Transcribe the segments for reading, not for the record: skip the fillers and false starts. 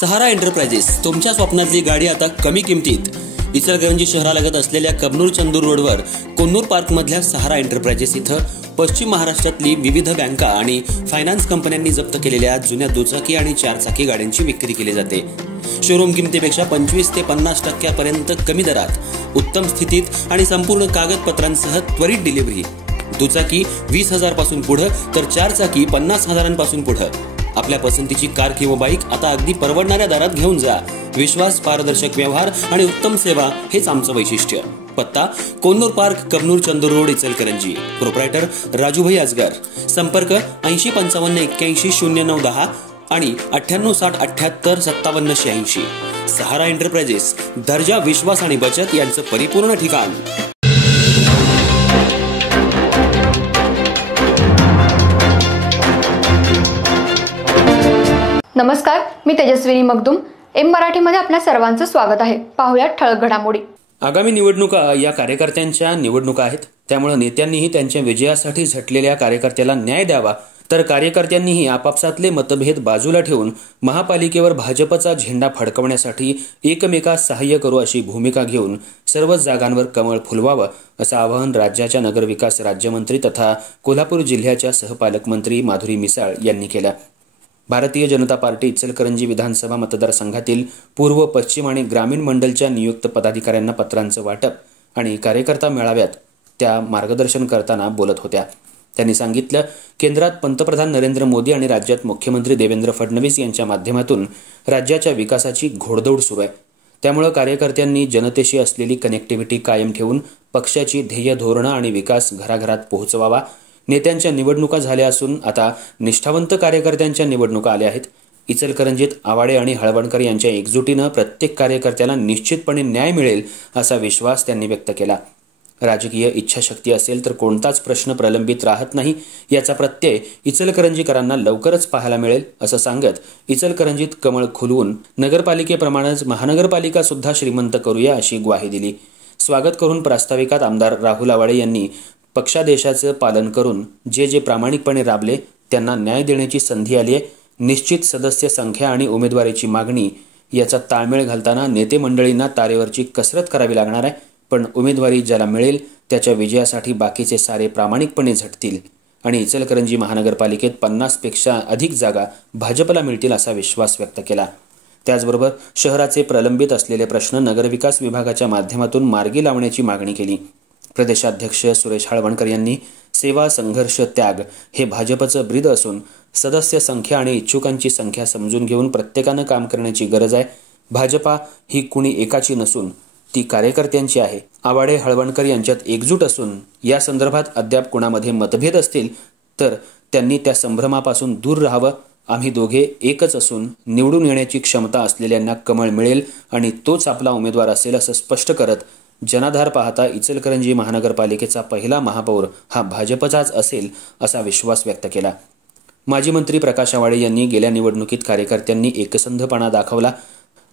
सहारा enterprises तुमच्या स्वप्नातली गाडी आता कमी किमतीत. इचलकरंजी शहरालगत असलेल्या कबनूर चंदूर रोडवर कोन्नूर पार्क मधल्या सहारा एंटरप्राइजेस इथं पश्चिम महाराष्ट्रातली विविध बँका आणि फायनान्स कंपन्यांनी जप्त केलेल्या जुन्या दुचाकी आणि चारचाकी गाड्यांची विक्री केली जाते. शोरूम किमतीपेक्षा 25 ते 50% पर्यंत कमी दरात, उत्तम स्थितीत आणि संपूर्ण कागदपत्रांसह त्वरित डिलिव्हरी. दुचाकी 20,000 पासून पुढे तर चारचाकी 50,000 पासून पुढे. आपल्या पसंतीची कार किंवा बाईक आता अगदी परवडणाऱ्या दरात घेऊन जा. विश्वास, पारदर्शक व्यवहार आणि उत्तम सेवा हेच आमचं वैशिष्ट्य. पत्ता Konnur park, Kabnur Chandur road, Ichalkaranji. Proprietor Rajubhai Ajgar. संपर्क 8055810910 आणि 9860785786. सहारा एंटरप्राइजेस, दर्जा, विश्वास आणि बचत यांचं परिपूर्ण ठिकाण. नमस्कार, मी तेजस्विनी मगदूम. एम मराठीमध्ये आपल्या सर्वांचं स्वागत आहे. पाहूया ठळक घडामोडी. आगामी निवडणुका या कार्यकर्त्यांच्या निवडणुका आहेत. त्यामुळे नेत्यांनीही त्यांच्या विजयासाठी झटलेल्या कार्यकर्त्याला न्याय द्यावा, तर कार्यकर्त्यांनीही आपापसातले मतभेद बाजूला ठेवून महापालिकेवर भाजपचा झेंडा फडकवण्यासाठी एकमेकास सहाय्य करू अशी भूमिका घेऊन सर्वच जागांवर कमळ फुलवावं, असं आवाहन राज्याच्या नगरविकास राज्यमंत्री तथा कोल्हापूर जिल्ह्याच्या सहपालकमंत्री माधुरी मिसाळ यांनी केलं. भारतीय जनता पार्टी इचलकरंजी विधानसभा मतदारसंघातील पूर्व, पश्चिम आणि ग्रामीण मंडलच्या नियुक्त पदाधिकाऱ्यांना पत्रांचं वाटप आणि कार्यकर्ता मेळाव्यात त्या मार्गदर्शन करताना बोलत होत्या. त्यांनी सांगितलं, केंद्रात पंतप्रधान नरेंद्र मोदी आणि राज्यात मुख्यमंत्री देवेंद्र फडणवीस यांच्या माध्यमातून राज्याच्या विकासाची घोडदौड सुरू आहे. त्यामुळे कार्यकर्त्यांनी जनतेशी असलेली कनेक्टिव्हिटी कायम ठेवून पक्षाची ध्येय, धोरणं आणि विकास घराघरात पोहोचवावा. नेत्यांच्या निवडणुका झाल्या असून आता निष्ठावंत कार्यकर्त्यांच्या निवडणुका आल्या आहेत. इचलकरंजीत आवाडे आणि हळवणकर यांच्या एकजुटीनं प्रत्येक कार्यकर्त्याला निश्चितपणे न्याय मिळेल असा विश्वास त्यांनी व्यक्त केला. राजकीय इच्छाशक्ती असेल तर कोणताच प्रश्न प्रलंबित राहत नाही, याचा प्रत्यय इचलकरंजीकरांना लवकरच पाहायला मिळेल असं सांगत इचलकरंजीत कमळ खुलवून नगरपालिकेप्रमाणेच महानगरपालिका सुद्धा श्रीमंत करूया अशी ग्वाही दिली. स्वागत करून प्रास्ताविकात आमदार राहुल आवाडे यांनी पक्षादेशाचं पालन करून जे प्रामाणिकपणे राबले त्यांना न्याय देण्याची संधी आली आहे. निश्चित सदस्य संख्या आणि उमेदवारीची मागणी याचा ताळमेळ घालताना नेते मंडळींना तारेवरची कसरत करावी लागणार आहे. पण उमेदवारी ज्याला मिळेल त्याच्या विजयासाठी बाकीचे सारे प्रामाणिकपणे झटतील आणि इचलकरंजी महानगरपालिकेत 50 पेक्षा अधिक जागा भाजपला मिळतील असा विश्वास व्यक्त केला. त्याचबरोबर शहराचे प्रलंबित असलेले प्रश्न नगरविकास विभागाच्या माध्यमातून मार्गी लावण्याची मागणी केली. प्रदेशाध्यक्ष सुरेश हळवणकर यांनी सेवा, संघर्ष, त्याग हे भाजपचं ब्रीद असून सदस्य संख्या आणि इच्छुकांची संख्या समजून घेऊन प्रत्येकानं काम करण्याची गरज आहे. भाजपा ही कुणी एकाची नसून ती कार्यकर्त्यांची आहे. आवाडे, हळवणकर यांच्यात एकजूट असून या संदर्भात अद्याप कुणामध्ये मतभेद असतील तर त्यांनी त्या संभ्रमापासून दूर राहावं. आम्ही दोघे एकच असून निवडून येण्याची क्षमता असलेल्यांना कमळ मिळेल आणि तोच आपला उमेदवार असेल असं स्पष्ट करत जनाधार पाहता इचलकरंजी महानगरपालिकेचा पहिला महापौर हा भाजपचाच असेल असा विश्वास व्यक्त केला. माजी मंत्री प्रकाश आवाडे यांनी गेल्या निवडणुकीत कार्यकर्त्यांनी एकसंधपणा दाखवला.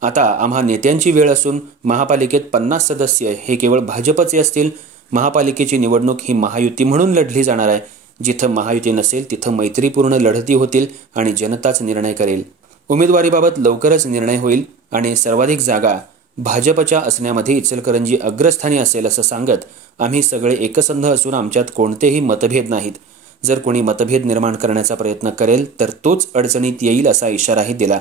आता आम्हा नेत्यांची वेळ असून महापालिकेत 50 सदस्य हे केवळ भाजपचे असतील. महापालिकेची निवडणूक ही महायुती म्हणून लढली जाणार आहे. जिथं महायुती नसेल तिथं मैत्रीपूर्ण लढती होतील आणि जनताच निर्णय करेल. उमेदवारीबाबत लवकरच निर्णय होईल आणि सर्वाधिक जागा भाजपच्या असण्यामध्ये इचलकरंजी अग्रस्थानी असेल असं सांगत आम्ही सगळे एकसंध असून आमच्यात कोणतेही मतभेद नाहीत. जर कोणी मतभेद निर्माण करण्याचा प्रयत्न करेल तर तोच अडचणीत येईल असा इशाराही दिला.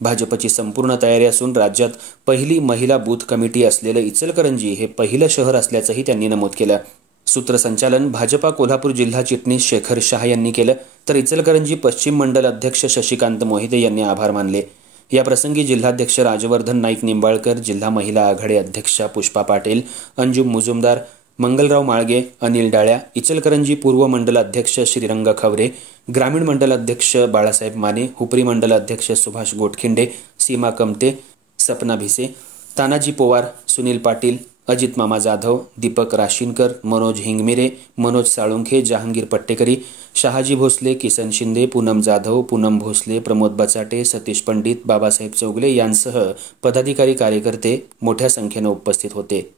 भाजपची संपूर्ण तयारी असून राज्यात पहिली महिला बूथ कमिटी असलेलं इचलकरंजी हे पहिलं शहर असल्याचंही त्यांनी नमूद केलं. सूत्रसंचालन भाजपा कोल्हापूर जिल्हा चिटणीस शेखर शाह यांनी केलं, तर इचलकरंजी पश्चिम मंडल अध्यक्ष शशिकांत मोहिते यांनी आभार मानले. याप्रसंगी जिल्हाध्यक्ष राजवर्धन नाईक निंबाळकर, जिल्हा महिला आघाडी अध्यक्षा पुष्पा पाटील, अंजुम मुजुमदार, मंगलराव माळगे, अनिल डाळ्या, इचलकरंजी पूर्व मंडल अध्यक्ष श्रीरंग खवरे, ग्रामीण मंडल अध्यक्ष बाळासाहेब माने, हुपरी मंडल अध्यक्ष सुभाष गोटखिंडे, सीमा कमते, सपना भिसे, तानाजी पोवार, सुनील पाटील, अजित मामा जाधव, दीपक राशीनकर, मनोज हिंगमिरे, मनोज साळुंखे, जहांगीर पट्टेकरी, शहाजी भोसले, किसन शिंदे, पूनम जाधव, पूनम भोसले, प्रमोद बचाटे, सतीश पंडित, बाबासाहेब चौगले यांसह पदाधिकारी, कार्यकर्ते मोठ्या संख्येने उपस्थित होते.